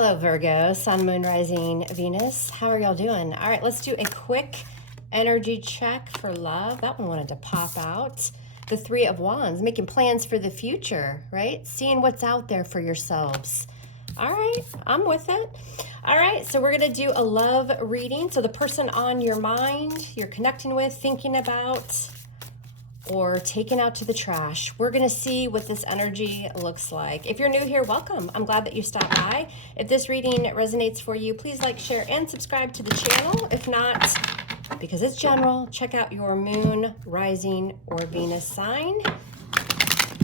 Hello, Virgo, Sun, Moon, Rising, Venus. How are y'all doing? All right, let's do a quick energy check for love. That one wanted to pop out. The Three of Wands, making plans for the future, right? Seeing what's out there for yourselves. All right, I'm with it. All right, so we're going to do a love reading. So the person on your mind, you're connecting with, thinking about, or taken out to the trash. We're gonna see what this energy looks like. If you're new here, welcome. I'm glad that you stopped by. If this reading resonates for you, please like, share, and subscribe to the channel. If not, because it's general, check out your moon, rising, or Venus sign.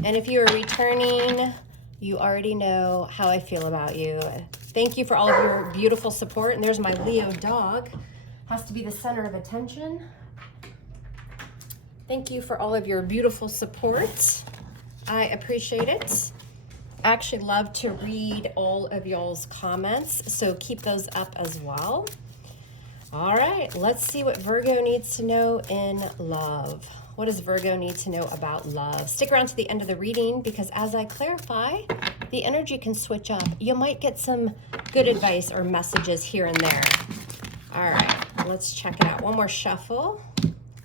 And if you are returning, you already know how I feel about you. Thank you for all of your beautiful support. And there's my Leo dog. Has to be the center of attention. Thank you for all of your beautiful support. I appreciate it. I actually love to read all of y'all's comments, so keep those up as well. All right, let's see what Virgo needs to know in love. What does Virgo need to know about love? Stick around to the end of the reading because as I clarify, the energy can switch up. You might get some good advice or messages here and there. All right, let's check it out. One more shuffle.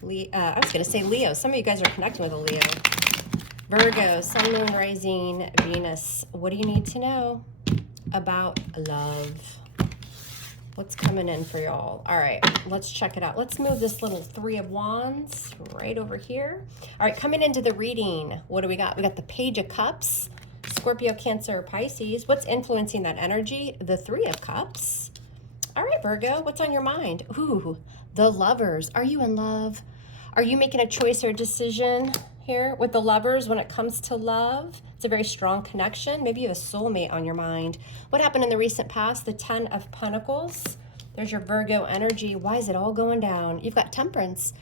I was going to say Leo. Some of you guys are connecting with a Leo. Virgo, Sun, Moon, Rising, Venus. What do you need to know about love? What's coming in for y'all? All right, let's check it out. Let's move this little Three of Wands right over here. All right, coming into the reading, what do we got? We got the Page of Cups, Scorpio, Cancer, Pisces. What's influencing that energy? The Three of Cups. All right, Virgo, what's on your mind? Ooh, the Lovers. Are you in love? Are you making a choice or a decision here with the Lovers when it comes to love? It's a very strong connection. Maybe you have a soulmate on your mind. What happened in the recent past? The Ten of Pentacles. There's your Virgo energy. Why is it all going down? You've got Temperance.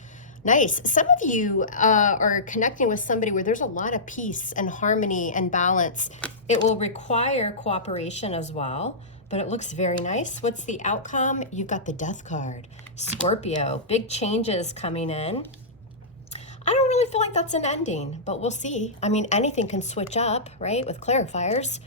Nice. Some of you are connecting with somebody where there's a lot of peace and harmony and balance. It will require cooperation as well, but it looks very nice. What's the outcome? You've got the Death card. Scorpio, big changes coming in. I don't really feel like that's an ending, but we'll see. I mean, anything can switch up, right, with clarifiers.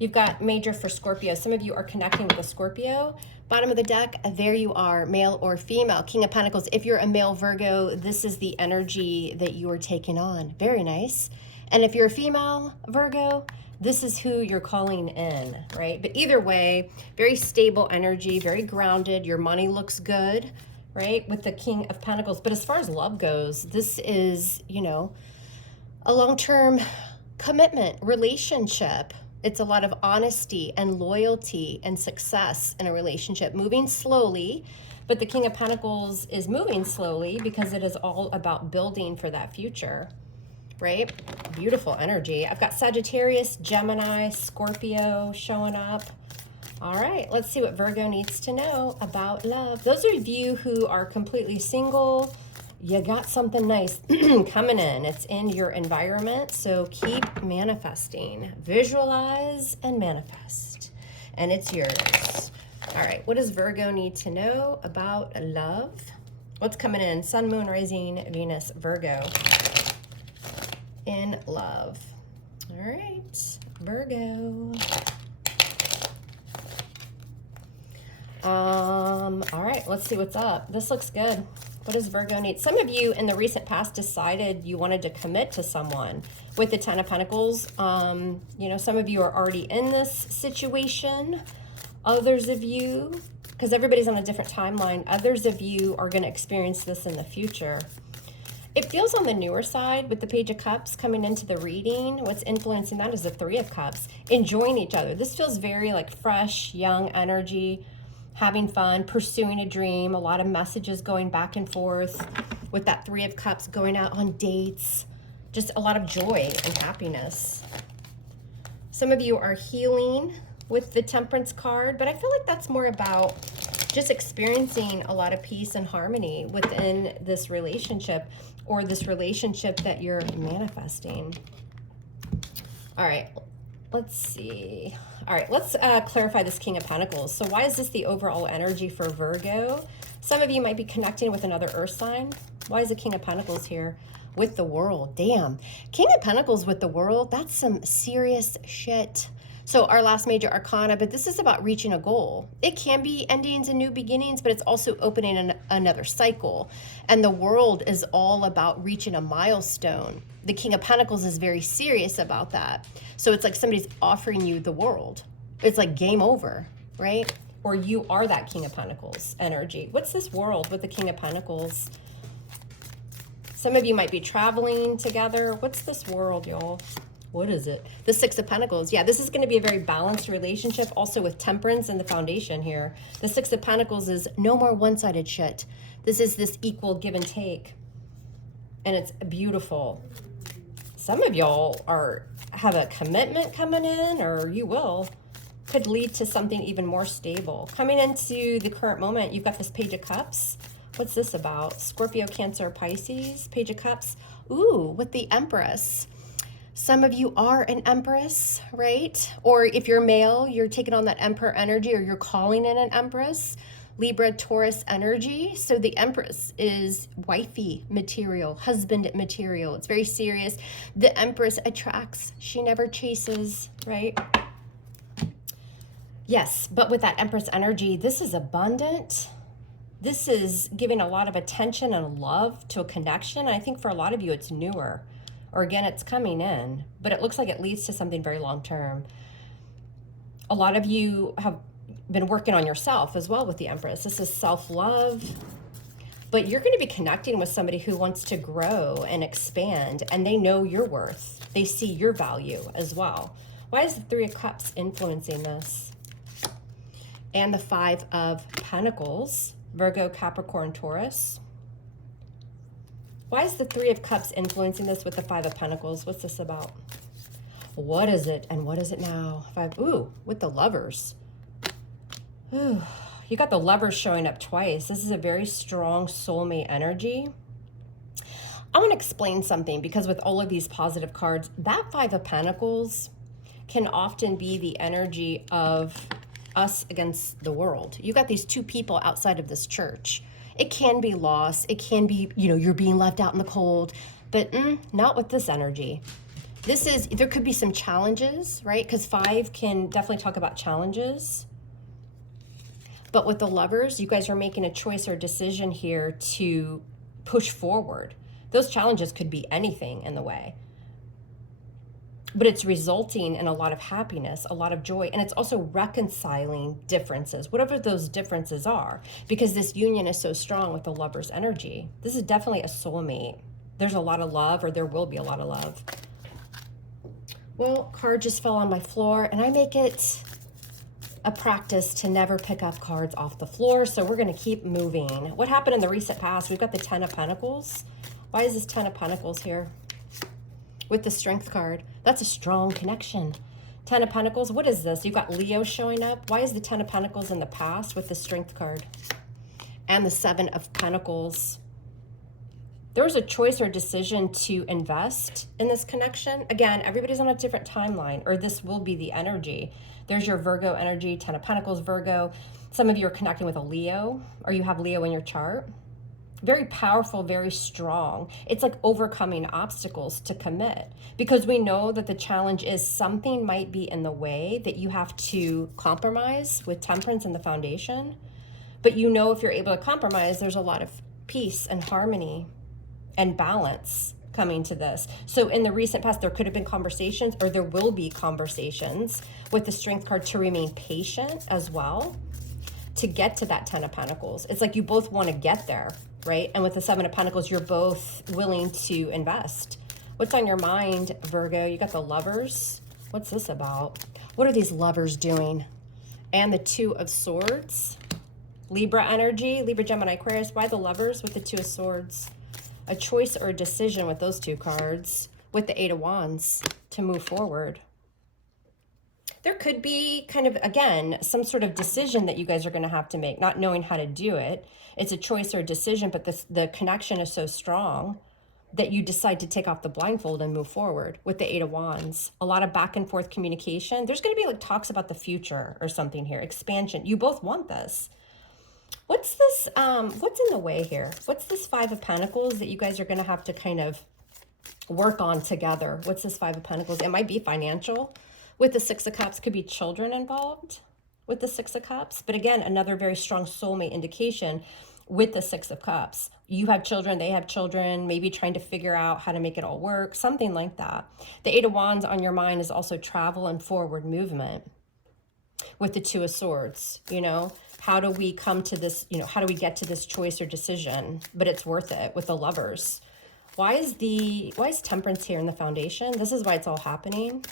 You've got major for Scorpio. Some of you are connecting with a Scorpio. Bottom of the deck, there you are, male or female. King of Pentacles. If you're a male Virgo, this is the energy that you are taking on. Very nice. And if you're a female Virgo, this is who you're calling in, right? But either way, very stable energy, very grounded. Your money looks good, right? With the King of Pentacles. But as far as love goes, this is, you know, a long-term commitment, relationship. It's a lot of honesty and loyalty and success in a relationship, moving slowly. But the King of Pentacles is moving slowly because it is all about building for that future, right? Beautiful energy. I've got Sagittarius, Gemini, Scorpio showing up. All right, let's see what Virgo needs to know about love. Those of you who are completely single, you got something nice coming in. It's in your environment, so keep manifesting. Visualize and manifest, and it's yours. All right, what does Virgo need to know about love? What's coming in? Sun, Moon, Rising, Venus, Virgo. In love. All right, Virgo. All right, let's see what's up. This looks good. What does Virgo need? Some of you in the recent past decided you wanted to commit to someone with the Ten of Pentacles. You know, some of you are already in this situation. Others of you, because everybody's on a different timeline, others of you are going to experience this in the future. It feels on the newer side with the Page of Cups coming into the reading. What's influencing that is the Three of Cups, enjoying each other. This feels very like fresh, young energy, having fun, pursuing a dream, a lot of messages going back and forth with that Three of Cups, going out on dates, just a lot of joy and happiness. Some of you are healing with the Temperance card, but I feel like that's more about just experiencing a lot of peace and harmony within this relationship or this relationship that you're manifesting. All right, let's see. All right, let's clarify this King of Pentacles. So why is this the overall energy for Virgo? Some of you might be connecting with another earth sign. Why is the King of Pentacles here? With the World. Damn. King of Pentacles with the World, that's some serious shit. So our last major arcana, but this is about reaching a goal. It can be endings and new beginnings, but it's also opening another cycle. And the world is all about reaching a milestone. The King of Pentacles is very serious about that. So it's like somebody's offering you the world. It's like game over, right? Or you are that King of Pentacles energy. What's this world with the King of Pentacles? Some of you might be traveling together. What's this world, y'all? What is it? The Six of Pentacles. Yeah, this is going to be a very balanced relationship, also with temperance in the foundation here. The Six of Pentacles is no more one-sided shit. This is this equal give and take. And it's beautiful. Some of y'all have a commitment coming in, or you will. Could lead to something even more stable. Coming into the current moment, you've got this Page of Cups. What's this about? Scorpio, Cancer, Pisces, Page of Cups. Ooh, with the Empress. Some of you are an Empress, right? Or if you're male, you're taking on that Emperor energy, or you're calling in an Empress. Libra, Taurus energy. So the Empress is wifey material, husband material. It's very serious. The Empress attracts. She never chases, right? Yes, but with that Empress energy, this is abundant. This is giving a lot of attention and love to a connection. I think for a lot of you, it's newer. Or again, it's coming in, but it looks like it leads to something very long term. A lot of you have been working on yourself as well with the Empress. This is self-love, but you're going to be connecting with somebody who wants to grow and expand, and they know your worth. They see your value as well. Why is the Three of Cups influencing this? And the Five of Pentacles, Virgo, Capricorn, Taurus. Why is the Three of Cups influencing this with the Five of Pentacles? What's this about? What is it and what is it now? Ooh, with the Lovers. Ooh, you got the Lovers showing up twice. This is a very strong soulmate energy. I want to explain something, because with all of these positive cards, that Five of Pentacles can often be the energy of us against the world. You got these two people outside of this church. It can be loss. It can be, you're being left out in the cold, but not with this energy. There could be some challenges, right? Because Five can definitely talk about challenges. But with the Lovers, you guys are making a choice or decision here to push forward. Those challenges could be anything in the way. But it's resulting in a lot of happiness, a lot of joy, and it's also reconciling differences, whatever those differences are, because this union is so strong with the Lover's energy. This is definitely a soulmate. There's a lot of love, or there will be a lot of love. Well, card just fell on my floor, and I make it a practice to never pick up cards off the floor, so we're going to keep moving. What happened in the recent past? We've got the Ten of Pentacles. Why is this Ten of Pentacles here? With the Strength card. That's a strong connection. Ten of Pentacles. What is this? You've got Leo showing up. Why is the Ten of Pentacles in the past with the Strength card? And the Seven of Pentacles. There's a choice or decision to invest in this connection. Again, everybody's on a different timeline, or this will be the energy. There's your Virgo energy, Ten of Pentacles, Virgo. Some of you are connecting with a Leo, or you have Leo in your chart. Very powerful, very strong. It's like overcoming obstacles to commit, because we know that the challenge is something might be in the way that you have to compromise with temperance in the foundation. But if you're able to compromise, there's a lot of peace and harmony and balance coming to this. So in the recent past, there could have been conversations, or there will be conversations with the Strength card to remain patient as well, to get to that Ten of Pentacles. It's like you both want to get there, right? And with the Seven of Pentacles, you're both willing to invest. What's on your mind, Virgo? You got the Lovers. What's this about? What are these Lovers doing? And the Two of Swords. Libra energy, Libra, Gemini, Aquarius. Why the Lovers with the Two of Swords? A choice or a decision with those two cards. With the Eight of Wands to move forward. There could be kind of, again, some sort of decision that you guys are going to have to make, not knowing how to do it. It's a choice or a decision, but the connection is so strong that you decide to take off the blindfold and move forward with the Eight of Wands. A lot of back and forth communication. There's going to be like talks about the future or something here. Expansion. You both want this. What's this? What's in the way here? What's this Five of Pentacles that you guys are going to have to kind of work on together? What's this Five of Pentacles? It might be financial. With the Six of Cups, could be children involved with the Six of Cups. But again, another very strong soulmate indication with the Six of Cups. You have children, they have children, maybe trying to figure out how to make it all work, something like that. The Eight of Wands on your mind is also travel and forward movement. With the Two of Swords, you know, how do we come to this, you know, how do we get to this choice or decision? But it's worth it with the Lovers. Why is Temperance here in the foundation? This is why it's all happening.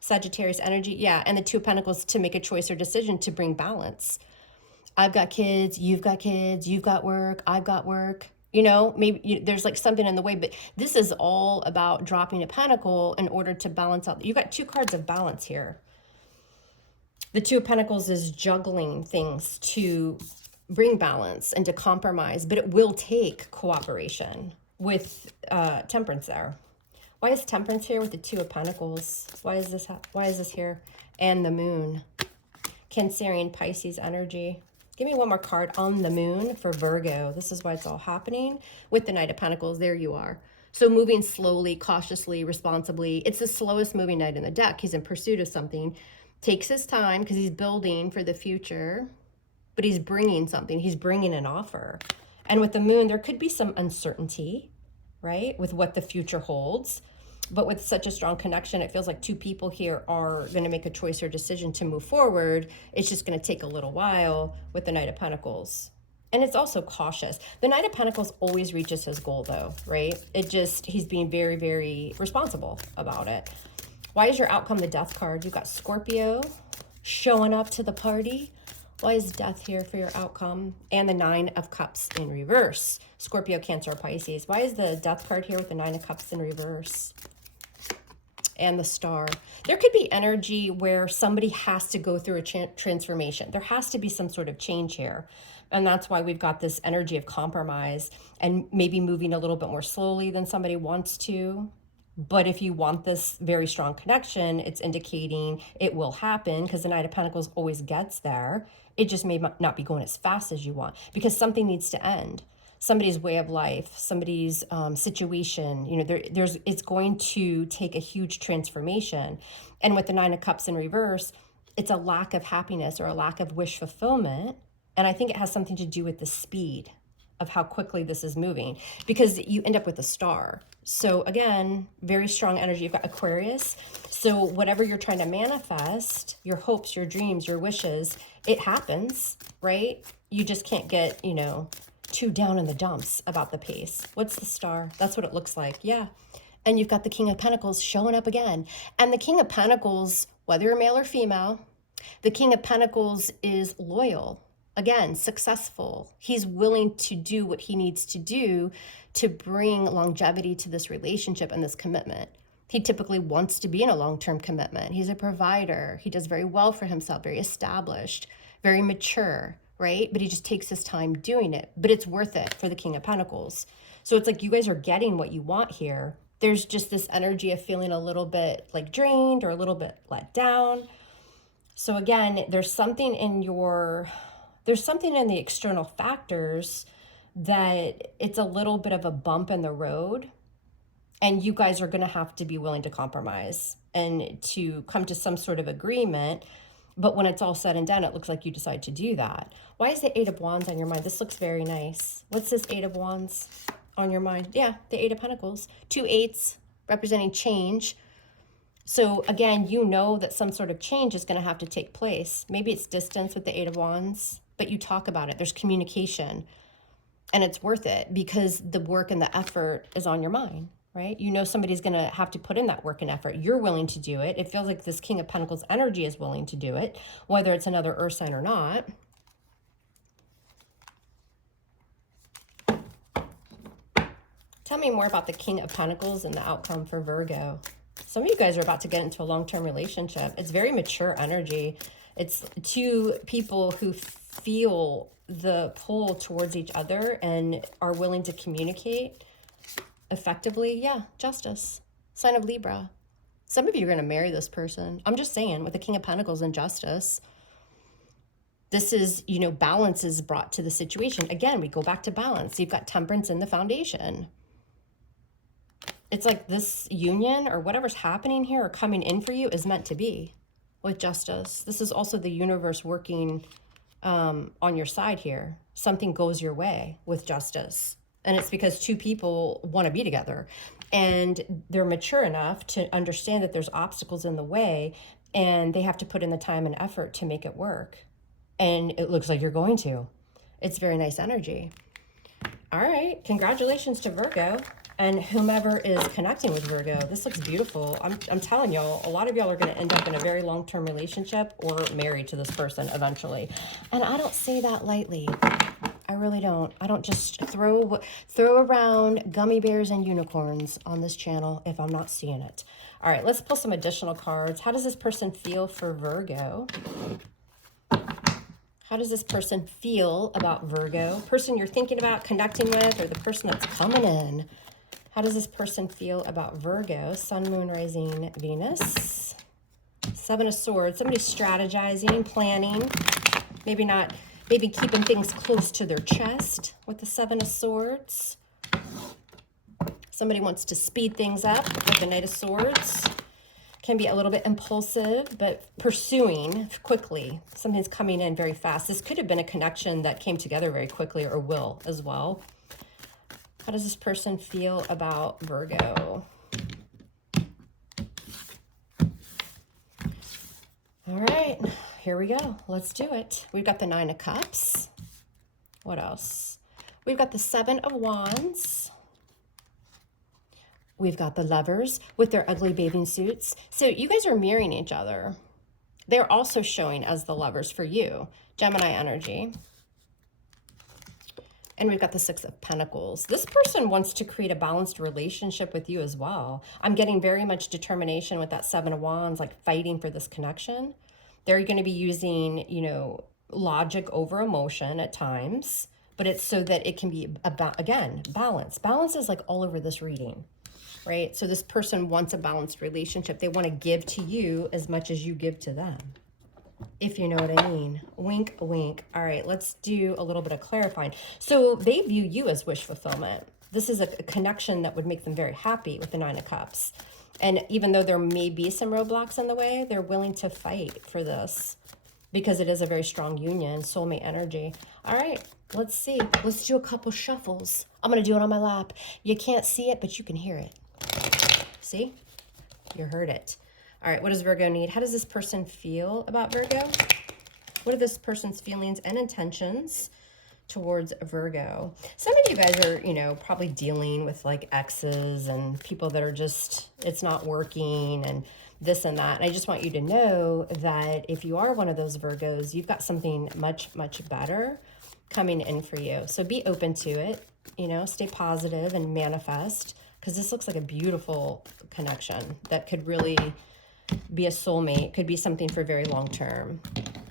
Sagittarius energy, yeah, and the Two of Pentacles to make a choice or decision to bring balance. I've got kids, you've got work, I've got work. You know, maybe there's like something in the way, but this is all about dropping a pentacle in order to balance out. You've got two cards of balance here. The Two of Pentacles is juggling things to bring balance and to compromise, but it will take cooperation with Temperance there. Why is Temperance here with the Two of Pentacles? Why is this here? And the Moon. Cancerian Pisces energy. Give me one more card on the Moon for Virgo. This is why it's all happening. With the Knight of Pentacles, there you are. So moving slowly, cautiously, responsibly. It's the slowest moving knight in the deck. He's in pursuit of something. Takes his time because he's building for the future, but he's bringing something. He's bringing an offer. And with the Moon, there could be some uncertainty, right, with what the future holds. But with such a strong connection, it feels like two people here are going to make a choice or decision to move forward. It's just going to take a little while with the Knight of Pentacles. And it's also cautious. The Knight of Pentacles always reaches his goal though, right? He's being very, very responsible about it. Why is your outcome the Death card? You've got Scorpio showing up to the party. Why is Death here for your outcome? And the Nine of Cups in reverse. Scorpio, Cancer, Pisces. Why is the Death card here with the Nine of Cups in reverse? And the Star. There could be energy where somebody has to go through a transformation. There has to be some sort of change here. And that's why we've got this energy of compromise and maybe moving a little bit more slowly than somebody wants to. But if you want this very strong connection, it's indicating it will happen because the Knight of Pentacles always gets there. It just may not be going as fast as you want because something needs to end. Somebody's way of life, somebody's situation, you know, it's going to take a huge transformation. And with the Nine of Cups in reverse, it's a lack of happiness or a lack of wish fulfillment. And I think it has something to do with the speed of how quickly this is moving because you end up with a Star. So again, very strong energy. You've got Aquarius. So whatever you're trying to manifest, your hopes, your dreams, your wishes, it happens, right? You just can't get, you know, too down in the dumps about the pace. What's the Star? That's what it looks like. Yeah. And you've got the King of Pentacles showing up again. And the King of Pentacles, whether you're male or female, the King of Pentacles is loyal. Again, successful. He's willing to do what he needs to do to bring longevity to this relationship and this commitment. He typically wants to be in a long-term commitment. He's a provider. He does very well for himself, very established, very mature, right? But he just takes his time doing it. But it's worth it for the King of Pentacles. So it's like you guys are getting what you want here. There's just this energy of feeling a little bit like drained or a little bit let down. So again, there's something in the external factors that it's a little bit of a bump in the road. And you guys are going to have to be willing to compromise and to come to some sort of agreement. But when it's all said and done, it looks like you decide to do that. Why is the Eight of Wands on your mind? This looks very nice. What's this Eight of Wands on your mind? Yeah, the Eight of Pentacles. 2 eights representing change. So again, you know that some sort of change is going to have to take place. Maybe it's distance with the Eight of Wands, but you talk about it. There's communication. And it's worth it because the work and the effort is on your mind, right? You know somebody's going to have to put in that work and effort. You're willing to do it. It feels like this King of Pentacles energy is willing to do it, whether it's another earth sign or not. Tell me more about the King of Pentacles and the outcome for Virgo. Some of you guys are about to get into a long-term relationship. It's very mature energy. It's two people who feel the pull towards each other and are willing to communicate effectively. Yeah, Justice. Sign of Libra. Some of you are going to marry this person. I'm just saying, with the King of Pentacles and Justice, this is, you know, balance is brought to the situation. Again, we go back to balance. You've got Temperance in the foundation. It's like this union or whatever's happening here or coming in for you is meant to be with justice. This is also the universe working on your side here. Something goes your way with justice. And it's because two people want to be together and they're mature enough to understand that there's obstacles in the way and they have to put in the time and effort to make it work. And it looks like you're going to. It's very nice energy. All right, congratulations to Virgo and whomever is connecting with Virgo. This looks beautiful. I'm telling y'all, a lot of y'all are going to end up in a very long-term relationship or married to this person eventually. And I don't say that lightly. I really don't. I don't just throw around gummy bears and unicorns on this channel if I'm not seeing it. All right, let's pull some additional cards. How does this person feel for Virgo? How does this person feel about Virgo? Person you're thinking about connecting with or the person that's coming in? How does this person feel about Virgo? Sun, Moon, Rising, Venus. Seven of Swords. Somebody's strategizing, planning. Maybe keeping things close to their chest with the Seven of Swords. Somebody wants to speed things up with the Knight of Swords. Can be a little bit impulsive, but pursuing quickly. Something's coming in very fast. This could have been a connection that came together very quickly or will as well. How does this person feel about Virgo? All right, here we go. Let's do it. We've got the Nine of Cups. What else? We've got the Seven of Wands. We've got the Lovers with their ugly bathing suits. So you guys are mirroring each other. They're also showing as the Lovers for you. Gemini energy. And we've got the Six of Pentacles. This person wants to create a balanced relationship with you as well. I'm getting very much determination with that Seven of Wands, like fighting for this connection. They're going to be using, you know, logic over emotion at times, but it's so that it can be about, again, balance. Balance is like all over this reading, right? So this person wants a balanced relationship. They want to give to you as much as you give to them, if you know what I mean. Wink, wink. All right, let's do a little bit of clarifying. So they view you as wish fulfillment. This is a connection that would make them very happy with the Nine of Cups. And even though there may be some roadblocks in the way, they're willing to fight for this because it is a very strong union, soulmate energy. All right, let's see. Let's do a couple shuffles. I'm going to do it on my lap. You can't see it, but you can hear it. See? You heard it. All right, what does Virgo need? How does this person feel about Virgo? What are this person's feelings and intentions towards Virgo? Some of you guys are, you know, probably dealing with like exes and people that are just, it's not working and this and that. And I just want you to know that if you are one of those Virgos, you've got something much, much better coming in for you. So be open to it, you know, stay positive and manifest, because this looks like a beautiful connection that could really be a soulmate, could be something for very long term.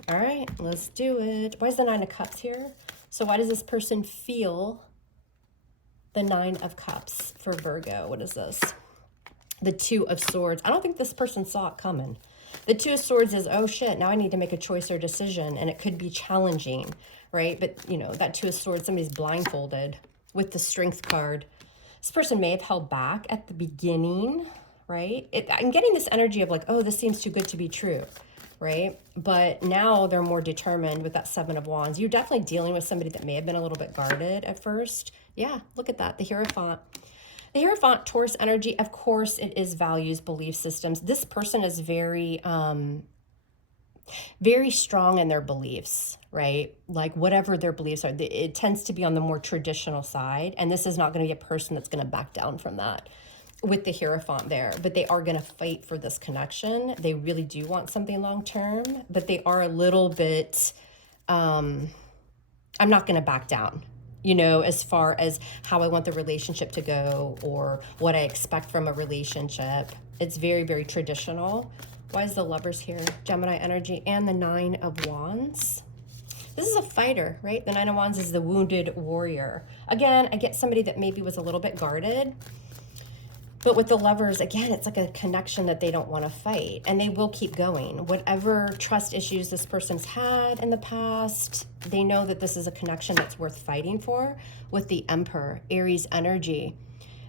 All right, let's do it. Why is the Nine of Cups here? So why does this person feel the Nine of Cups for Virgo? What is this? The Two of Swords. I don't think this person saw it coming. The Two of Swords is, oh shit, now I need to make a choice or decision, and it could be challenging, right? But you know, that Two of Swords, somebody's blindfolded with the Strength card. This person may have held back at the beginning, right? I'm getting this energy of like, oh, this seems too good to be true, right? But now they're more determined with that Seven of Wands. You're definitely dealing with somebody that may have been a little bit guarded at first. Yeah, look at that, the Hierophant. The Hierophant, Taurus energy, of course, it is values, belief systems. This person is very, very strong in their beliefs, right? Like whatever their beliefs are, it tends to be on the more traditional side. And this is not going to be a person that's going to back down from that with the Hierophant there, but they are going to fight for this connection. They really do want something long-term, but they are a little bit, I'm not going to back down, you know, as far as how I want the relationship to go or what I expect from a relationship. It's very, very traditional. Why is the Lovers here? Gemini energy and the Nine of Wands. This is a fighter, right? The Nine of Wands is the wounded warrior. Again, I get somebody that maybe was a little bit guarded. But with the Lovers, again, it's like a connection that they don't want to fight. And they will keep going. Whatever trust issues this person's had in the past, they know that this is a connection that's worth fighting for. With the Emperor, Aries energy.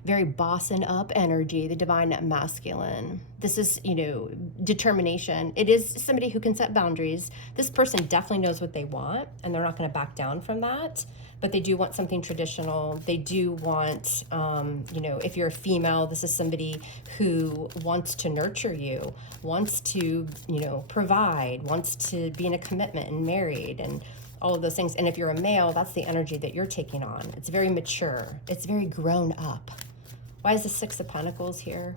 very bossing up energy, the divine masculine. This is, you know, determination. It is somebody who can set boundaries. This person definitely knows what they want, and they're not going to back down from that. But they do want something traditional. They do want, you know, if you're a female, this is somebody who wants to nurture you, wants to, you know, provide, wants to be in a commitment and married and all of those things. And if you're a male, that's the energy that you're taking on. It's very mature. It's very grown up. Why is the Six of Pentacles here?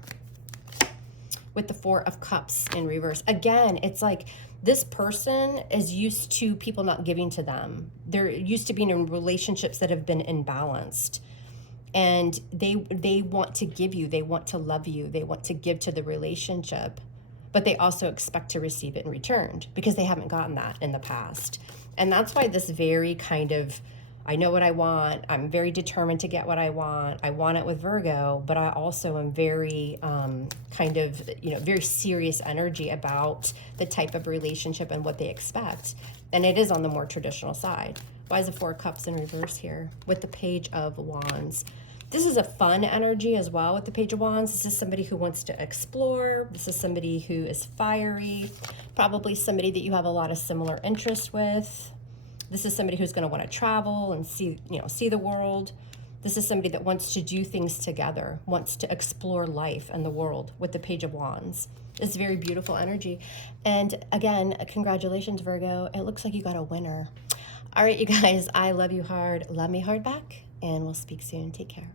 With the Four of Cups in reverse. Again, it's like this person is used to people not giving to them. They're used to being in relationships that have been imbalanced. And they want to give you, they want to love you, they want to give to the relationship, but they also expect to receive it in return because they haven't gotten that in the past. And that's why this very kind of, I know what I want, I'm very determined to get what I want it with Virgo, but I also am very kind of, you know, very serious energy about the type of relationship and what they expect. And it is on the more traditional side. Why is the Four of Cups in reverse here with the Page of Wands? This is a fun energy as well with the Page of Wands. This is somebody who wants to explore. This is somebody who is fiery, probably somebody that you have a lot of similar interests with. This is somebody who's going to want to travel and see, you know, see the world. This is somebody that wants to do things together, wants to explore life and the world with the Page of Wands. It's very beautiful energy. And again, congratulations, Virgo. It looks like you got a winner. All right, you guys, I love you hard. Love me hard back, and we'll speak soon. Take care.